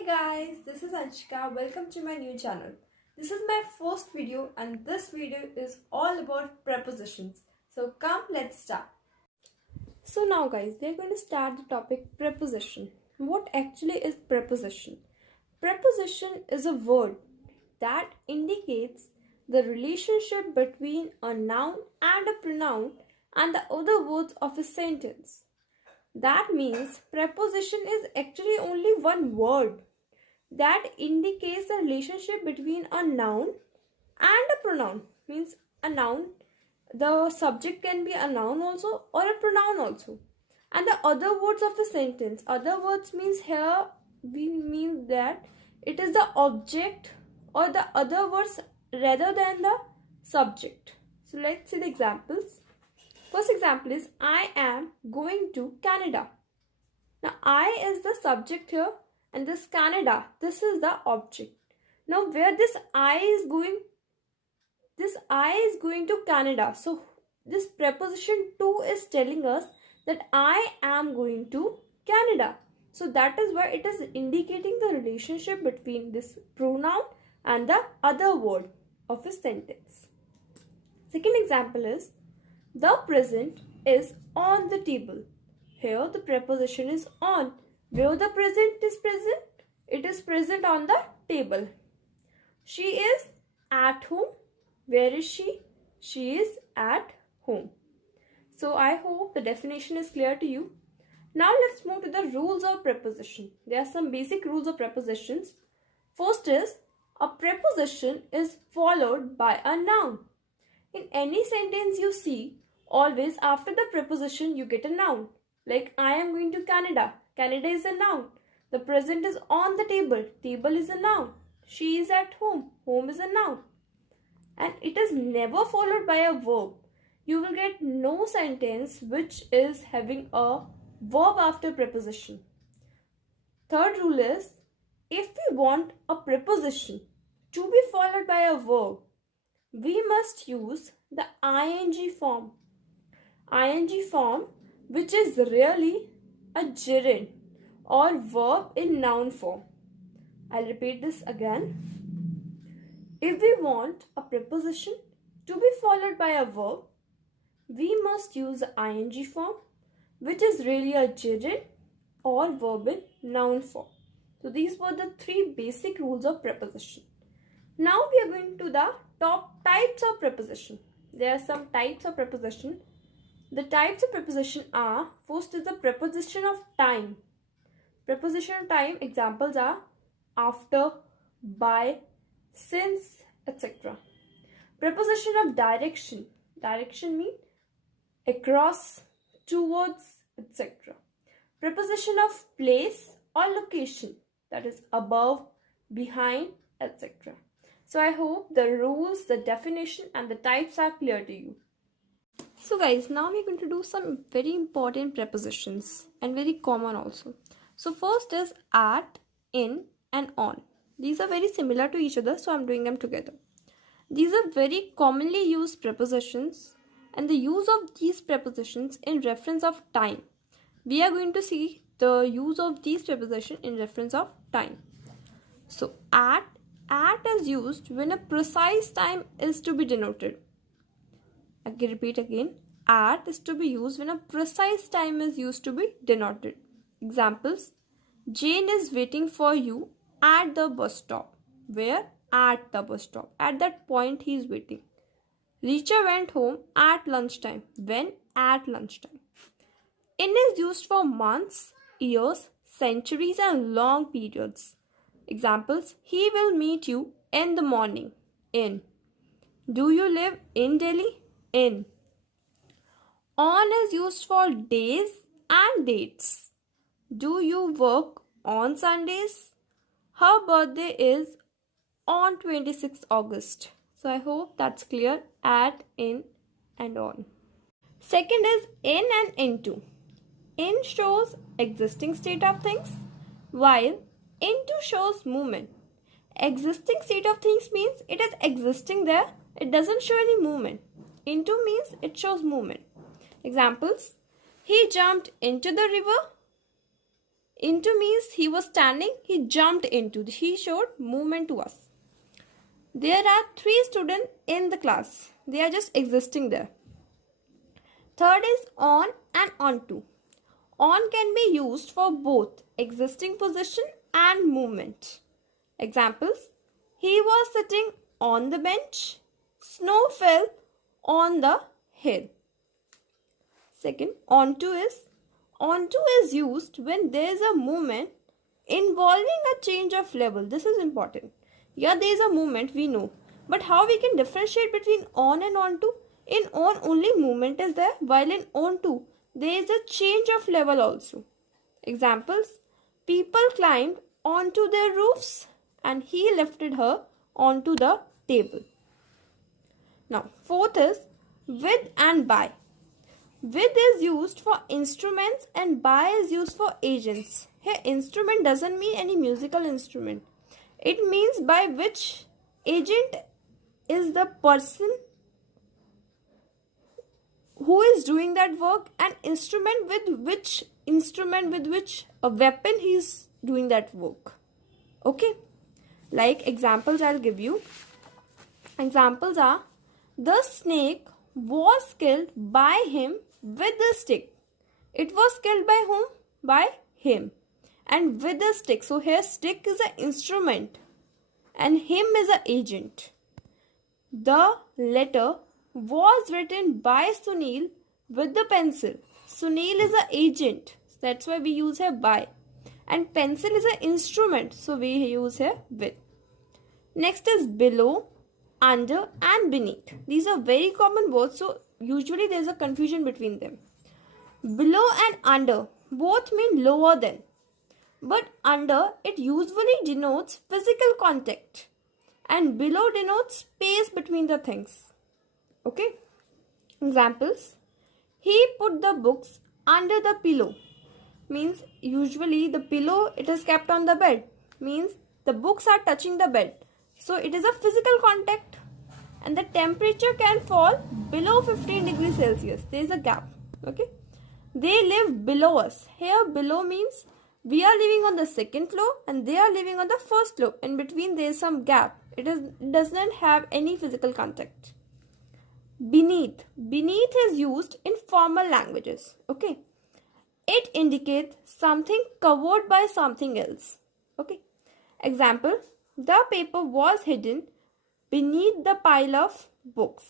Hey guys, this is Anshika. Welcome to my new channel. This is my first video and this video is all about prepositions. So come, let's start. So now guys, we are going to start the topic preposition. What actually is preposition? Preposition is a word that indicates the relationship between a noun and a pronoun and the other words of a sentence. That means preposition is actually only one word that indicates the relationship between a noun and a pronoun. Means a noun, the subject can be a noun also or a pronoun also. And the other words of a sentence. Other words means here we mean that it is the object or the other words rather than the subject. So let's see the examples. First example is I am going to Canada. Now I is the subject here and this Canada, this is the object. Now where this I is going to Canada. So this preposition to is telling us that I am going to Canada. So that is why it is indicating the relationship between this pronoun and the other word of a sentence. Second example is the present is on the table. Here the preposition is on. Where the present is present? It is present on the table. She is at home. Where is she? She is at home. So I hope the definition is clear to you. Now let's move to the rules of preposition. There are some basic rules of prepositions. First is a preposition is followed by a noun. In any sentence you see, always after the preposition you get a noun. Like I am going to Canada. Canada is a noun. The present is on the table. Table is a noun. She is at home. Home is a noun. And it is never followed by a verb. You will get no sentence which is having a verb after preposition. Third rule is, if we want a preposition to be followed by a verb, we must use the ing form. Ing form, which is really a gerund or verb in noun form. I'll repeat this again. If we want a preposition to be followed by a verb, we must use the ing form, which is really a gerund or verb in noun form. So these were the three basic rules of preposition. Now we are going to the top types of preposition. There are some types of preposition. The types of preposition are, first is the preposition of time. Preposition of time examples are after, by, since, etc. Preposition of direction. Direction means across, towards, etc. Preposition of place or location, that is above, behind, etc. So I hope the rules, the definition and the types are clear to you. So guys, now we're going to do some very important prepositions and very common also. So first is at, in and on. These are very similar to each other, so I'm doing them together. These are very commonly used prepositions and the use of these prepositions in reference of time. We are going to see the use of these prepositions in reference of time. So at is used when a precise time is to be denoted. I can repeat again. At is to be used when a precise time is used to be denoted. Examples: Jane is waiting for you at the bus stop. Where? At the bus stop. At that point he is waiting. Richa went home at lunchtime. When? At lunchtime. In is used for months, years, centuries and long periods. Examples: He will meet you in the morning. In. Do you live in Delhi? In. On is used for days and dates. Do you work on Sundays? Her birthday is on 26th August. So I hope that's clear. At, in and on. Second is in and into. In shows existing state of things, while into shows movement. Existing state of things means it is existing there. It doesn't show any movement. Into means it shows movement. Examples: He jumped into the river. Into means he was standing, he jumped into. He showed movement to us. There are 3 students in the class. They are just existing there. Third is on and onto. On can be used for both existing position and movement. Examples: he was sitting on the bench. Snow fell on the hill. Second, onto is used when there is a movement involving a change of level. This is important. Yeah, there is a movement, we know. But how we can differentiate between on and onto? In on only movement is there, while in onto there is a change of level also. Examples: people climbed onto their roofs and he lifted her onto the table. Now, fourth is with and by. With is used for instruments and by is used for agents. Here, instrument doesn't mean any musical instrument. It means by which agent is the person who is doing that work, and instrument with which a weapon he is doing that work. Okay, like examples I'll give you. Examples are: the snake was killed by him with a stick. It was killed by whom? By him. And with a stick. So here stick is an instrument and him is an agent. The letter was written by Sunil with the pencil. Sunil is an agent. That's why we use here by. And pencil is an instrument. So we use here with. Next is below, under and beneath. These are very common words, so usually there is a confusion between them. Below and under both mean lower than, but under it usually denotes physical contact and below denotes space between the things. Okay, examples: he put the books under the pillow, means usually the pillow it is kept on the bed, means the books are touching the bed. So it is a physical contact, and the temperature can fall below 15 degrees Celsius. There is a gap. Okay. They live below us. Here below means we are living on the second floor and they are living on the first floor. In between there is some gap. It does not have any physical contact. Beneath. Beneath is used in formal languages. Okay. It indicates something covered by something else. Okay. Example: the paper was hidden beneath the pile of books.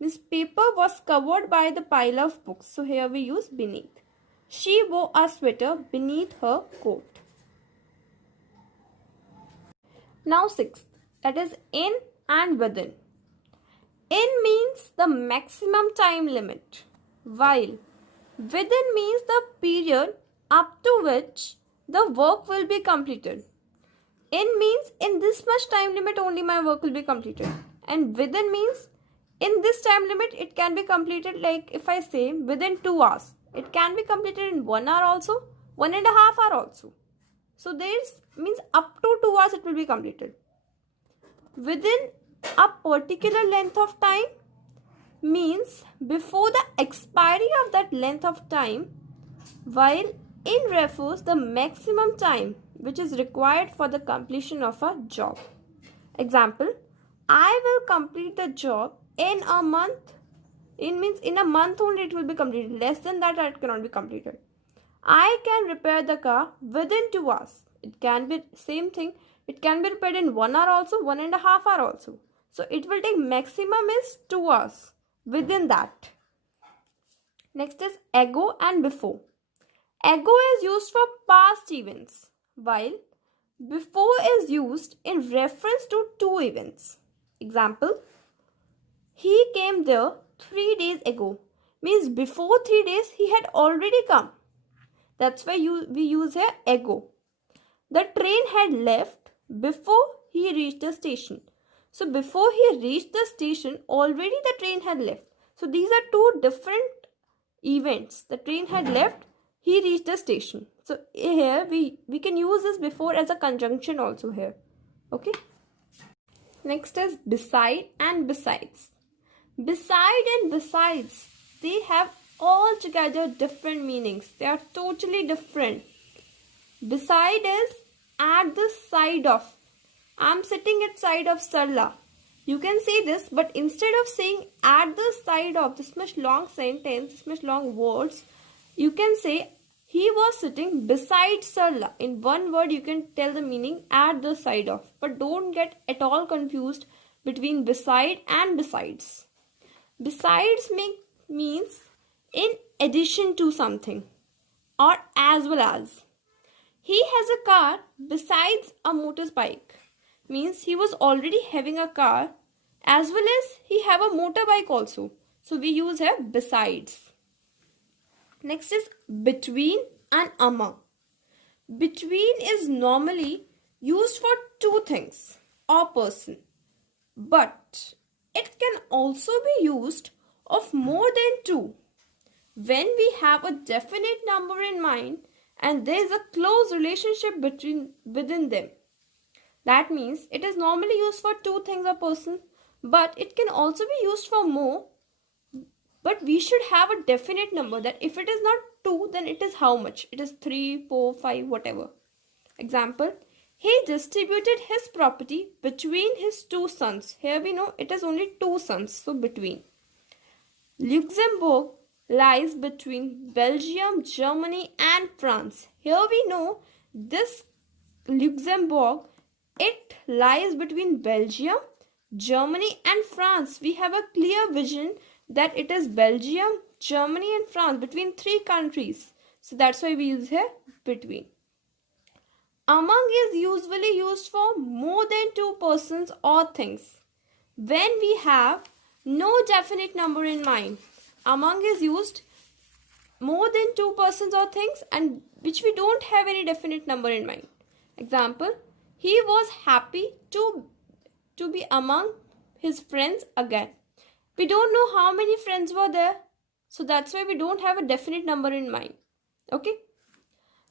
Means paper was covered by the pile of books. So here we use beneath. She wore a sweater beneath her coat. Now sixth, that is in and within. In means the maximum time limit, while within means the period up to which the work will be completed. In means in this much time limit only my work will be completed, and within means in this time limit it can be completed, like if I say within 2 hours, it can be completed in 1 hour also, 1.5 hour also. So this means up to 2 hours it will be completed. Within a particular length of time means before the expiry of that length of time, while in refers the maximum time which is required for the completion of a job. Example: I will complete the job in a month. In means in a month only it will be completed. Less than that it cannot be completed. I can repair the car within 2 hours. It can be same thing. It can be repaired in 1 hour also, 1.5 hour also. So it will take maximum is 2 hours within that. Next is ago and before. Ago is used for past events, while before is used in reference to 2 events. Example: he came there 3 days ago. Means before 3 days he had already come. That's why we use here ago. The train had left before he reached the station. So before he reached the station, already the train had left. So these are 2 different events. The train had left, he reached the station. So here we can use this before as a conjunction also here. Okay. Next is beside and besides. Beside and besides, they have altogether different meanings. They are totally different. Beside is at the side of. I'm sitting at side of Sarla. You can say this, but instead of saying at the side of this much long sentence, this much long words, you can say he was sitting beside Sarla. In one word, you can tell the meaning at the side of. But don't get at all confused between beside and besides. Besides means in addition to something or as well as. He has a car besides a motorbike. Means he was already having a car as well as he have a motorbike also. So we use here besides. Next is between and among. Between is normally used for two things or person. But it can also be used of more than two. When we have a definite number in mind and there is a close relationship within them. That means it is normally used for two things or person, but it can also be used for more. But we should have a definite number that if it is not 2, then it is how much? It is 3, 4, 5, whatever. Example, he distributed his property between his two sons. Here we know it is only two sons, so between. Luxembourg lies between Belgium, Germany and France. Here we know this Luxembourg, it lies between Belgium, Germany and France. We have a clear vision that it is Belgium, Germany and France, between three countries. So that's why we use here between. Among is usually used for more than two persons or things. When we have no definite number in mind, among is used more than two persons or things and which we don't have any definite number in mind. Example, he was happy to be among his friends again. We don't know how many friends were there. So that's why we don't have a definite number in mind. Okay.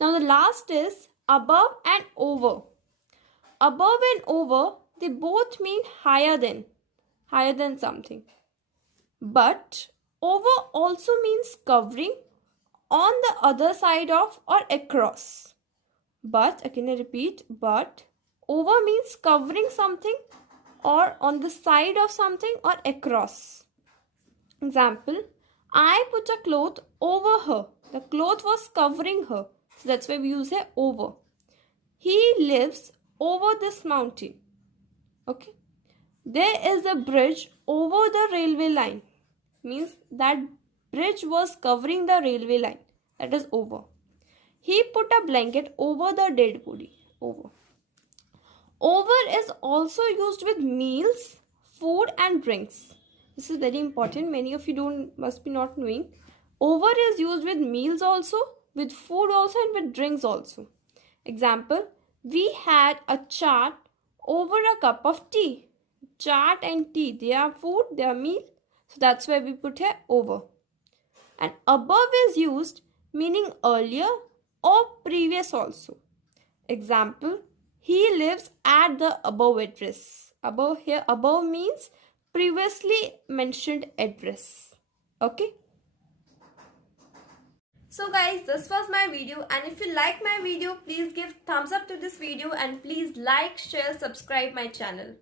Now the last is above and over. Above and over, they both mean higher than something. But over also means covering, on the other side of or across. But, again I repeat, but over means covering something or on the side of something or across. Example, I put a cloth over her. The cloth was covering her. So that's why we use here over. He lives over this mountain. Okay. There is a bridge over the railway line. Means that bridge was covering the railway line. That is over. He put a blanket over the dead body. Over. Over is also used with meals, food and drinks. This is very important. Many of you must be not knowing. Over is used with meals also, with food also and with drinks also. Example, we had a chat over a cup of tea. Chat and tea, they are food, they are meal. So that's why we put here over. And above is used meaning earlier or previous also. Example, he lives at the above address. Above here, above means previously mentioned address. Okay. So guys, this was my video, and if you like my video, please give thumbs up to this video and please like, share, subscribe my channel.